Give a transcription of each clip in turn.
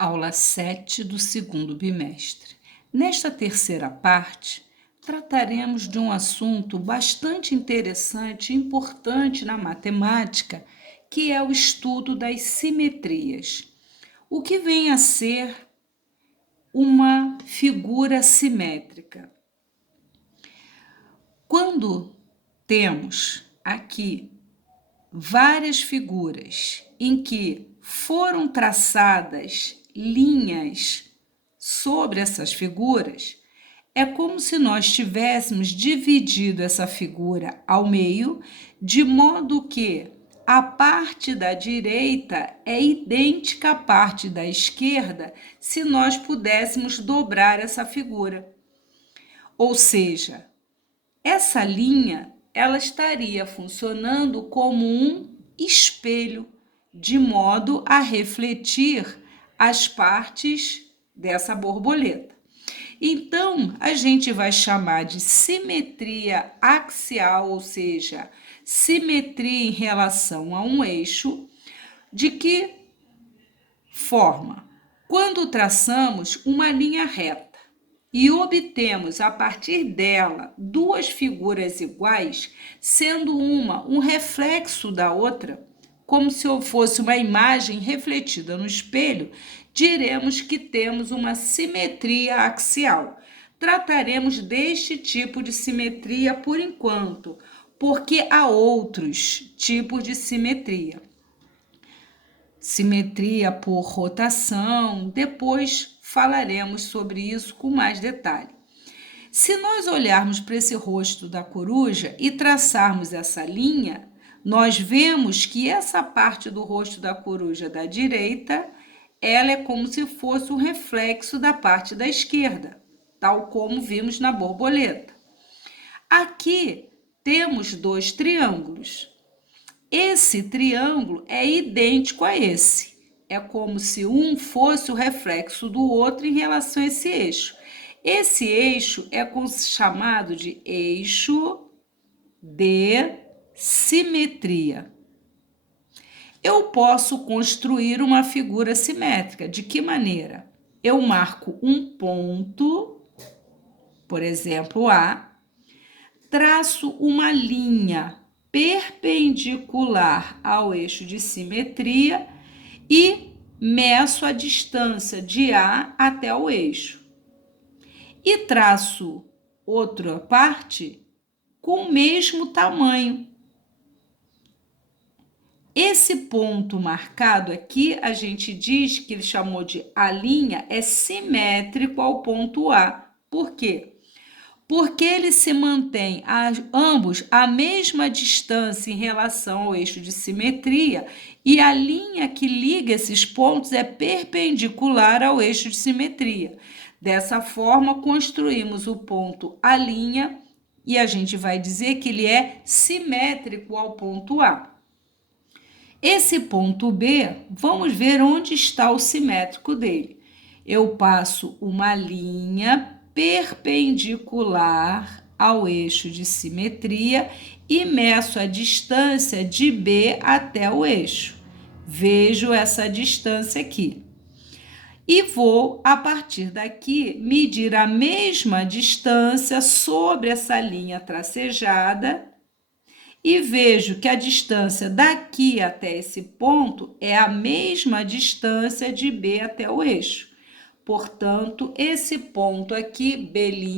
Aula 7 do segundo bimestre. Nesta terceira parte, trataremos de um assunto bastante interessante e importante na matemática, que é o estudo das simetrias. O que vem a ser uma figura simétrica? Quando temos aqui várias figuras em que foram traçadas linhas sobre essas figuras, é como se nós tivéssemos dividido essa figura ao meio, de modo que a parte da direita é idêntica à parte da esquerda, se nós pudéssemos dobrar essa figura. Ou seja, essa linha ela estaria funcionando como um espelho, de modo a refletir as partes dessa borboleta. Então, a gente vai chamar de simetria axial, ou seja, simetria em relação a um eixo. De que forma? Quando traçamos uma linha reta e obtemos a partir dela duas figuras iguais, sendo uma um reflexo da outra, como se fosse uma imagem refletida no espelho, diremos que temos uma simetria axial. Trataremos deste tipo de simetria por enquanto, porque há outros tipos de simetria. Simetria por rotação, depois falaremos sobre isso com mais detalhe. Se nós olharmos para esse rosto da coruja e traçarmos essa linha, nós vemos que essa parte do rosto da coruja da direita, ela é como se fosse um reflexo da parte da esquerda, tal como vimos na borboleta. Aqui temos dois triângulos. Esse triângulo é idêntico a esse. É como se um fosse o reflexo do outro em relação a esse eixo. Esse eixo é chamado de eixo de simetria. Eu posso construir uma figura simétrica. De que maneira? Eu marco um ponto, por exemplo, A, traço uma linha perpendicular ao eixo de simetria e meço a distância de A até o eixo. E traço outra parte com o mesmo tamanho. Esse ponto marcado aqui, a gente diz que ele chamou de a linha, é simétrico ao ponto A. Por quê? Porque ele se mantém ambos a mesma distância em relação ao eixo de simetria e a linha que liga esses pontos é perpendicular ao eixo de simetria. Dessa forma, construímos o ponto A', e a gente vai dizer que ele é simétrico ao ponto A. Esse ponto B, vamos ver onde está o simétrico dele. Eu passo uma linha perpendicular ao eixo de simetria e meço a distância de B até o eixo. Vejo essa distância aqui. E vou, a partir daqui, medir a mesma distância sobre essa linha tracejada e vejo que a distância daqui até esse ponto é a mesma distância de B até o eixo. Portanto, esse ponto aqui, B',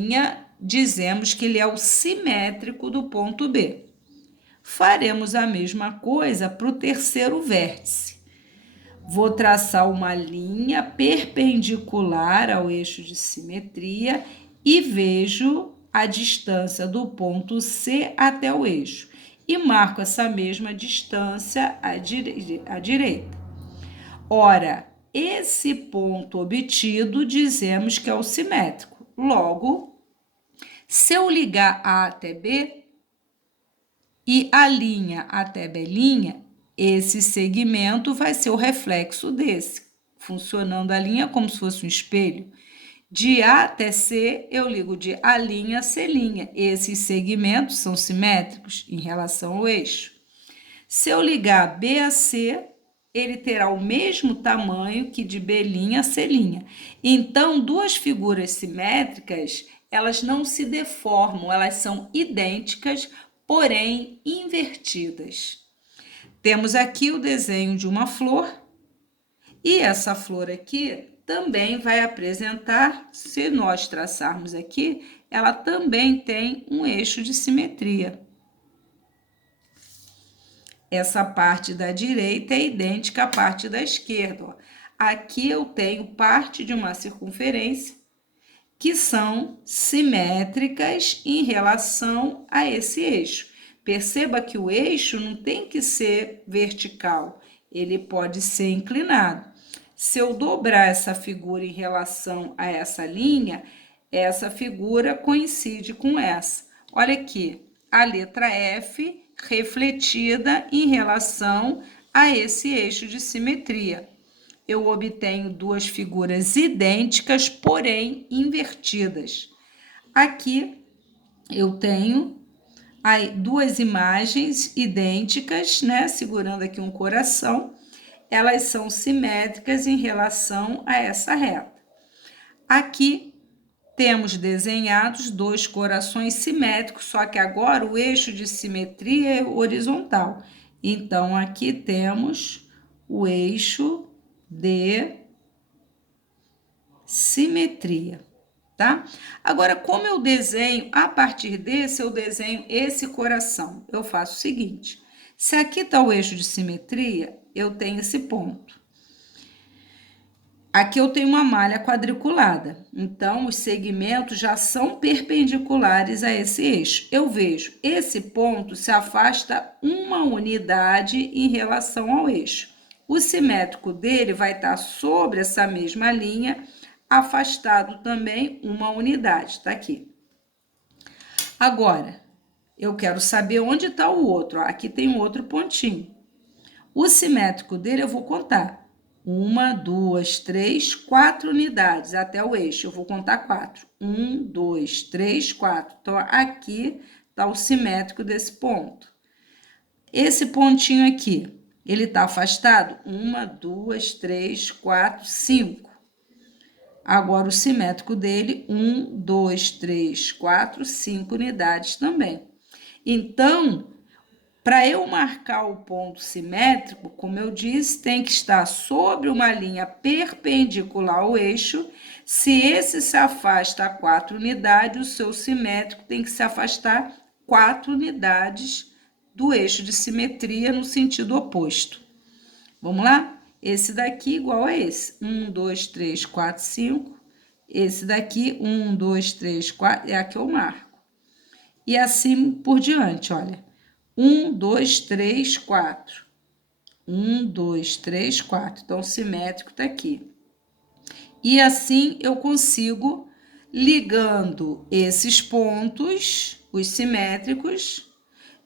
dizemos que ele é o simétrico do ponto B. Faremos a mesma coisa para o terceiro vértice. Vou traçar uma linha perpendicular ao eixo de simetria e vejo a distância do ponto C até o eixo. E marco essa mesma distância à direita. Ora, esse ponto obtido, dizemos que é o simétrico. Logo, se eu ligar A até B e a linha até B', esse segmento vai ser o reflexo desse, funcionando a linha como se fosse um espelho. De A até C, eu ligo de A' a C'. Esses segmentos são simétricos em relação ao eixo. Se eu ligar B a C, ele terá o mesmo tamanho que de B' a C'. Então, duas figuras simétricas, elas não se deformam, elas são idênticas, porém invertidas. Temos aqui o desenho de uma flor, e essa flor aqui também vai apresentar, se nós traçarmos aqui, ela também tem um eixo de simetria. Essa parte da direita é idêntica à parte da esquerda. Ó. Aqui eu tenho parte de uma circunferência que são simétricas em relação a esse eixo. Perceba que o eixo não tem que ser vertical, ele pode ser inclinado. Se eu dobrar essa figura em relação a essa linha, essa figura coincide com essa. Olha aqui, a letra F refletida em relação a esse eixo de simetria. Eu obtenho duas figuras idênticas, porém invertidas. Aqui eu tenho duas imagens idênticas, né? Segurando aqui um coração. Elas são simétricas em relação a essa reta. Aqui temos desenhados dois corações simétricos, só que agora o eixo de simetria é horizontal. Então, aqui temos o eixo de simetria, tá? Agora, como eu desenho, a partir desse, eu desenho esse coração. Eu faço o seguinte, se aqui está o eixo de simetria, eu tenho esse ponto. Aqui eu tenho uma malha quadriculada, então os segmentos já são perpendiculares a esse eixo. Eu vejo, esse ponto se afasta uma unidade em relação ao eixo. O simétrico dele vai estar sobre essa mesma linha, afastado também uma unidade, tá aqui. Agora, eu quero saber onde está o outro. Ó, aqui tem um outro pontinho. O simétrico dele eu vou contar. 1, 2, 3, 4 unidades até o eixo. Eu vou contar 4. 1, 2, 3, 4. Então, aqui está o simétrico desse ponto. Esse pontinho aqui, ele está afastado? 1, 2, 3, 4, 5. Agora, o simétrico dele, 1, 2, 3, 4, 5 unidades também. Então, para eu marcar o ponto simétrico, como eu disse, tem que estar sobre uma linha perpendicular ao eixo. Se esse se afasta a 4 unidades, o seu simétrico tem que se afastar 4 unidades do eixo de simetria no sentido oposto. Vamos lá? Esse daqui igual a esse. 1, 2, 3, 4, 5. Esse daqui, 1, 2, 3, 4, é aqui eu marco. E assim por diante, olha. 1, 2, 3, 4. 1, 2, 3, 4. Então, o simétrico está aqui. E assim eu consigo, ligando esses pontos, os simétricos,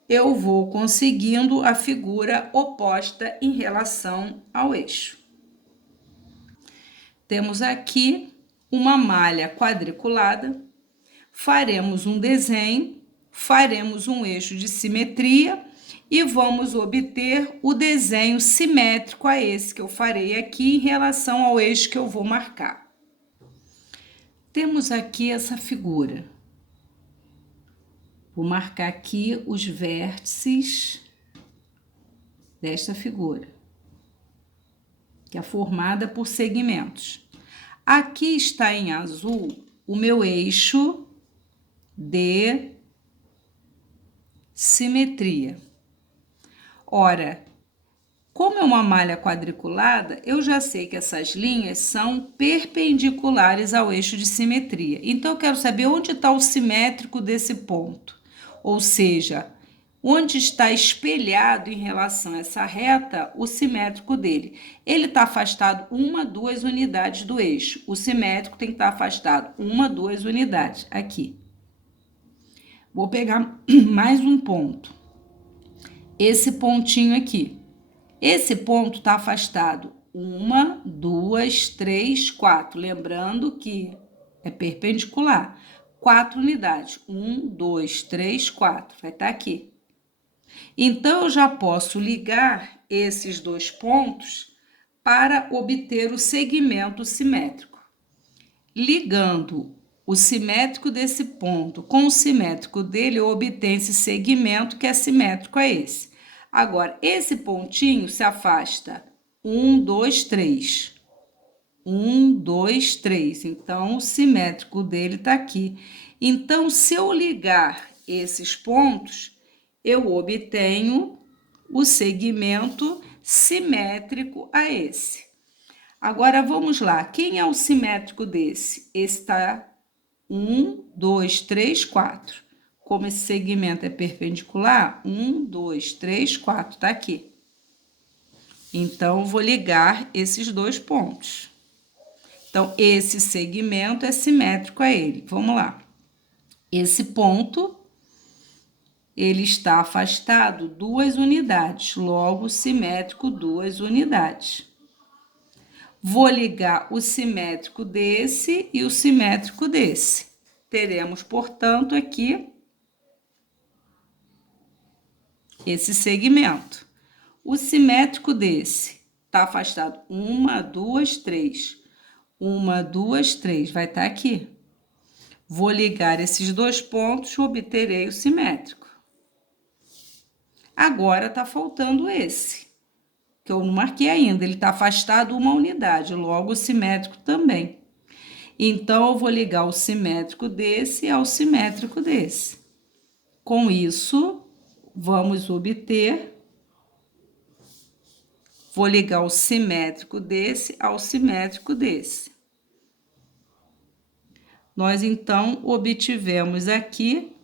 eu vou conseguindo a figura oposta em relação ao eixo. Temos aqui uma malha quadriculada, faremos um desenho, faremos um eixo de simetria e vamos obter o desenho simétrico a esse que eu farei aqui em relação ao eixo que eu vou marcar. Temos aqui essa figura. Vou marcar aqui os vértices desta figura, que é formada por segmentos. Aqui está em azul o meu eixo de simetria. Ora, como é uma malha quadriculada, eu já sei que essas linhas são perpendiculares ao eixo de simetria. Então, eu quero saber onde está o simétrico desse ponto. Ou seja, onde está espelhado em relação a essa reta o simétrico dele. Ele está afastado 1, 2 unidades do eixo. O simétrico tem que estar afastado 1, 2 unidades. Aqui. Vou pegar mais um ponto. Esse pontinho aqui. Esse ponto está afastado 1, 2, 3, 4. Lembrando que é perpendicular. 4 unidades. 1, 2, 3, 4. Vai estar aqui. Então, eu já posso ligar esses dois pontos para obter o segmento simétrico. Ligando o simétrico desse ponto com o simétrico dele, eu obtenho esse segmento que é simétrico a esse. Agora, esse pontinho se afasta 1, 2, 3. 1, 2, 3. Então, o simétrico dele está aqui. Então, se eu ligar esses pontos, eu obtenho o segmento simétrico a esse. Agora, vamos lá. Quem é o simétrico desse? Esse está 1, 2, 3, 4. Como esse segmento é perpendicular, 1, 2, 3, 4, está aqui. Então, eu vou ligar esses dois pontos. Então, esse segmento é simétrico a ele. Vamos lá. Esse ponto, ele está afastado 2 unidades, logo, simétrico 2 unidades. Vou ligar o simétrico desse e o simétrico desse. Teremos, portanto, aqui esse segmento. O simétrico desse está afastado 1, 2, 3. 1, 2, 3. Vai estar aqui. Vou ligar esses dois pontos, obterei o simétrico. Agora está faltando esse, que eu não marquei ainda. Ele está afastado 1 unidade, logo o simétrico também. Então, eu vou ligar o simétrico desse ao simétrico desse. Com isso, vamos obter... Vou ligar o simétrico desse ao simétrico desse. Nós, então, obtivemos aqui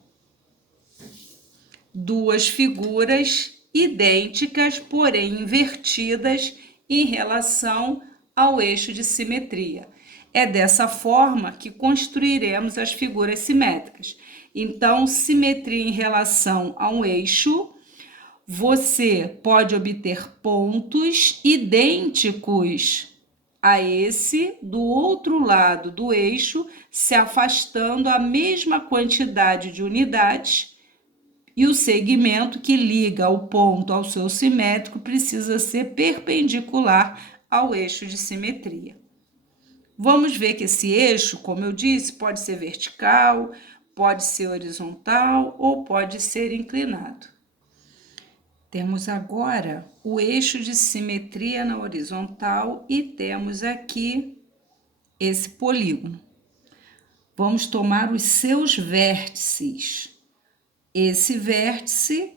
duas figuras idênticas, porém invertidas em relação ao eixo de simetria. É dessa forma que construiremos as figuras simétricas. Então, simetria em relação a um eixo, você pode obter pontos idênticos a esse do outro lado do eixo, se afastando a mesma quantidade de unidades, e o segmento que liga o ponto ao seu simétrico precisa ser perpendicular ao eixo de simetria. Vamos ver que esse eixo, como eu disse, pode ser vertical, pode ser horizontal ou pode ser inclinado. Temos agora o eixo de simetria na horizontal e temos aqui esse polígono. Vamos tomar os seus vértices. Esse vértice,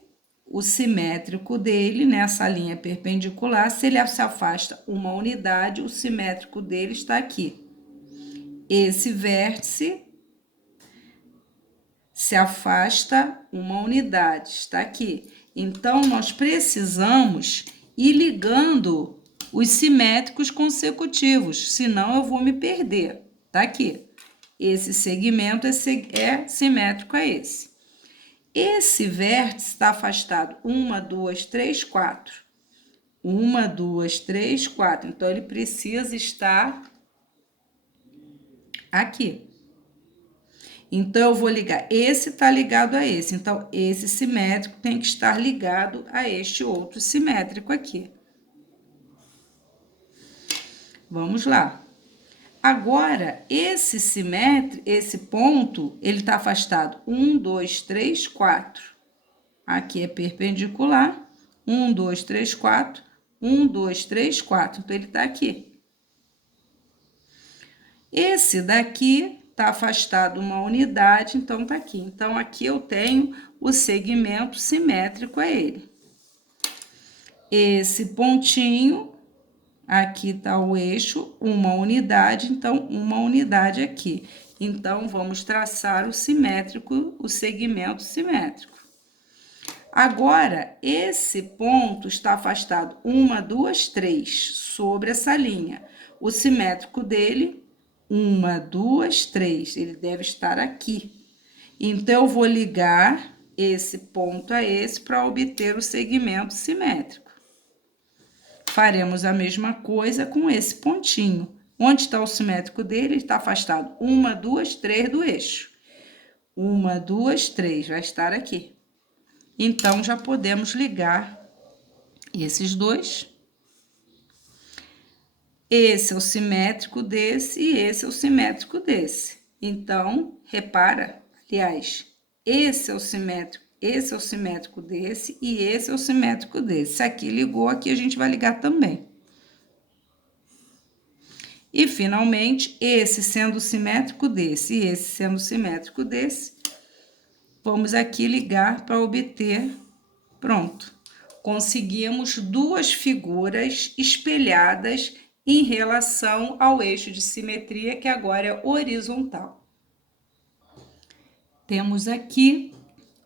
o simétrico dele, nessa linha perpendicular, se ele se afasta 1 unidade, o simétrico dele está aqui. Esse vértice se afasta 1 unidade, está aqui. Então, nós precisamos ir ligando os simétricos consecutivos, senão eu vou me perder. Tá aqui. Esse segmento é simétrico a esse. Esse vértice está afastado 1, 2, 3, 4. 1, 2, 3, 4. Então, ele precisa estar aqui. Então, eu vou ligar, esse está ligado a esse. Então, esse simétrico tem que estar ligado a este outro simétrico aqui. Vamos lá. Agora, esse ponto, ele está afastado 1, 2, 3, 4. Aqui é perpendicular. 1, 2, 3, 4. 1, 2, 3, 4. Então, ele está aqui. Esse daqui está afastado 1 unidade, então está aqui. Então, aqui eu tenho o segmento simétrico a ele. Esse pontinho, aqui está o eixo, 1 unidade, então 1 unidade aqui. Então, vamos traçar o simétrico, o segmento simétrico. Agora, esse ponto está afastado 1, 2, 3 sobre essa linha. O simétrico dele, 1, 2, 3, ele deve estar aqui. Então, eu vou ligar esse ponto a esse para obter o segmento simétrico. Faremos a mesma coisa com esse pontinho. Onde está o simétrico dele? Ele está afastado 1, 2, 3 do eixo. 1, 2, 3, vai estar aqui. Então, já podemos ligar esses dois. Esse é o simétrico desse e esse é o simétrico desse. Então, repara, aliás, esse é o simétrico desse e esse é o simétrico desse. Aqui ligou, aqui a gente vai ligar também. E, finalmente, esse sendo simétrico desse e esse sendo simétrico desse, vamos aqui ligar para obter, pronto. Conseguimos duas figuras espelhadas em relação ao eixo de simetria, que agora é horizontal. Temos aqui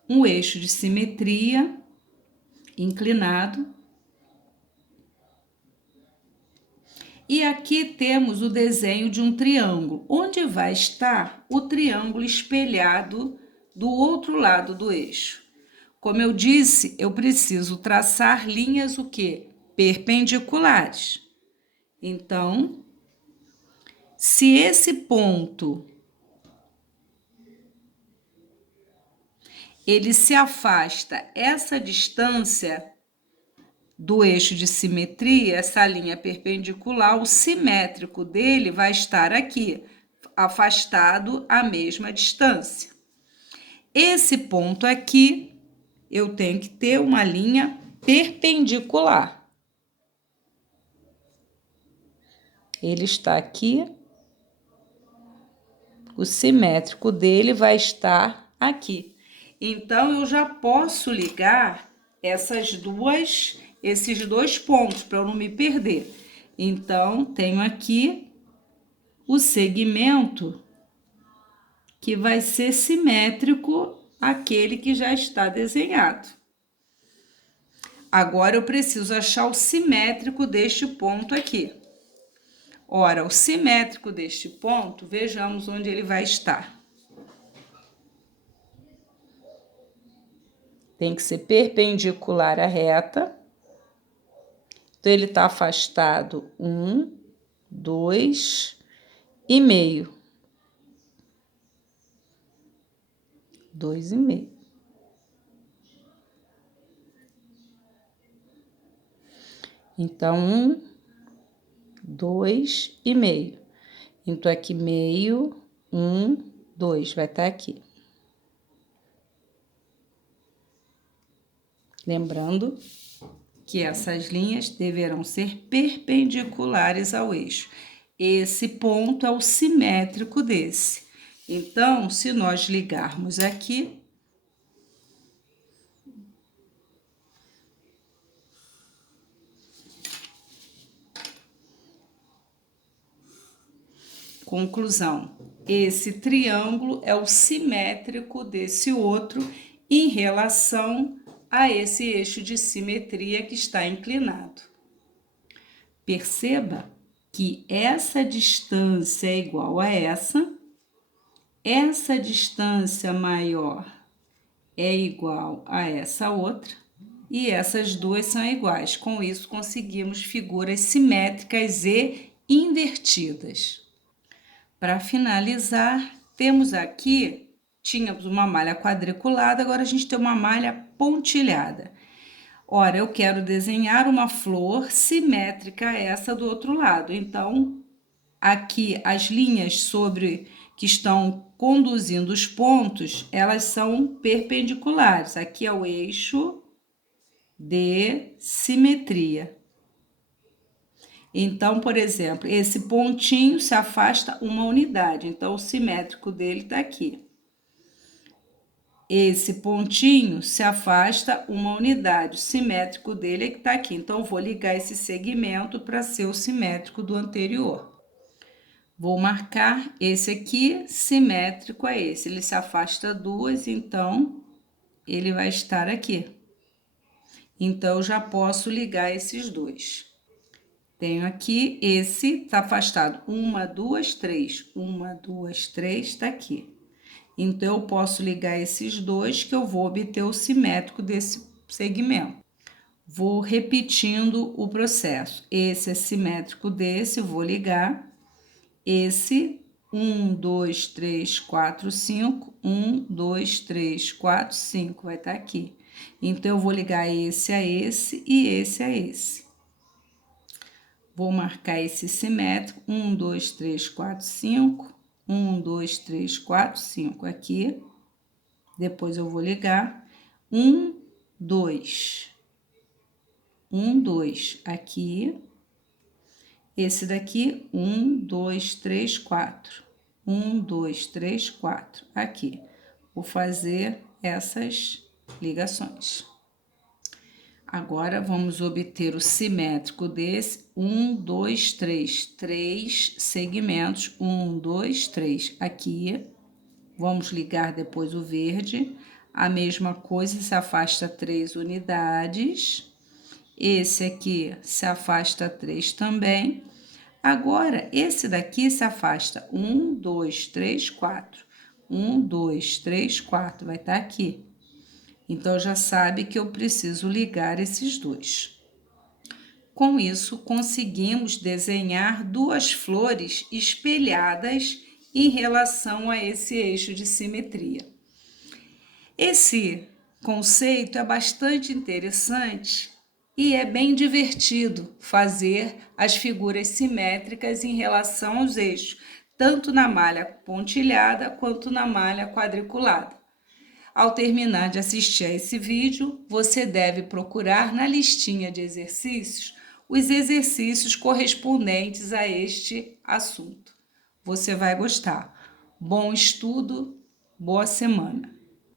um eixo de simetria inclinado. E aqui temos o desenho de um triângulo, onde vai estar o triângulo espelhado do outro lado do eixo. Como eu disse, eu preciso traçar linhas o quê? Perpendiculares. Então, se esse ponto ele se afasta essa distância do eixo de simetria, essa linha perpendicular, o simétrico dele vai estar aqui, afastado a mesma distância. Esse ponto aqui, eu tenho que ter uma linha perpendicular. Ele está aqui, o simétrico dele vai estar aqui. Então, eu já posso ligar esses dois pontos, para eu não me perder. Então, tenho aqui o segmento que vai ser simétrico àquele que já está desenhado. Agora, eu preciso achar o simétrico deste ponto aqui. Ora, o simétrico deste ponto, vejamos onde ele vai estar. Tem que ser perpendicular à reta. Então, ele está afastado 1, 2,5. 2,5. Então, 1, 2,5. Então, aqui meio, 1, 2, vai estar aqui. Lembrando que essas linhas deverão ser perpendiculares ao eixo. Esse ponto é o simétrico desse. Então, se nós ligarmos aqui, conclusão, esse triângulo é o simétrico desse outro em relação a esse eixo de simetria que está inclinado. Perceba que essa distância é igual a essa distância maior é igual a essa outra, e essas duas são iguais. Com isso, conseguimos figuras simétricas e invertidas. Para finalizar, temos aqui, tínhamos uma malha quadriculada, agora a gente tem uma malha pontilhada. Ora, eu quero desenhar uma flor simétrica a essa do outro lado. Então, aqui as linhas que estão conduzindo os pontos, elas são perpendiculares. Aqui é o eixo de simetria. Então, por exemplo, esse pontinho se afasta uma unidade, então o simétrico dele está aqui. Esse pontinho se afasta uma unidade, o simétrico dele é que está aqui. Então, eu vou ligar esse segmento para ser o simétrico do anterior. Vou marcar esse aqui, simétrico a esse. Ele se afasta duas, então, ele vai estar aqui. Então, eu já posso ligar esses dois. Tenho aqui esse, tá afastado. 1, 2, 3. 1, 2, 3, está aqui. Então, eu posso ligar esses dois que eu vou obter o simétrico desse segmento. Vou repetindo o processo. Esse é simétrico desse, vou ligar. Esse, 1, 2, 3, 4, 5. 1, 2, 3, 4, 5, vai estar aqui. Então, eu vou ligar esse a esse e esse a esse. Vou marcar esse simétrico, 1, 2, 3, 4, 5, 1, 2, 3, 4, 5 aqui. Depois eu vou ligar 1, 2, 1, 2 aqui. Esse daqui, 1, 2, 3, 4. 1, 2, 3, 4 aqui. Vou fazer essas ligações. Agora, vamos obter o simétrico desse, 1, 2, 3, 3 segmentos, 1, 2, 3 aqui. Vamos ligar depois o verde, a mesma coisa, se afasta 3 unidades. Esse aqui se afasta 3 também. Agora, esse daqui se afasta 1, 2, 3, 4. 1, 2, 3, 4, vai estar aqui. Então, já sabe que eu preciso ligar esses dois. Com isso, conseguimos desenhar duas flores espelhadas em relação a esse eixo de simetria. Esse conceito é bastante interessante e é bem divertido fazer as figuras simétricas em relação aos eixos, tanto na malha pontilhada quanto na malha quadriculada. Ao terminar de assistir a esse vídeo, você deve procurar na listinha de exercícios os exercícios correspondentes a este assunto. Você vai gostar. Bom estudo, boa semana!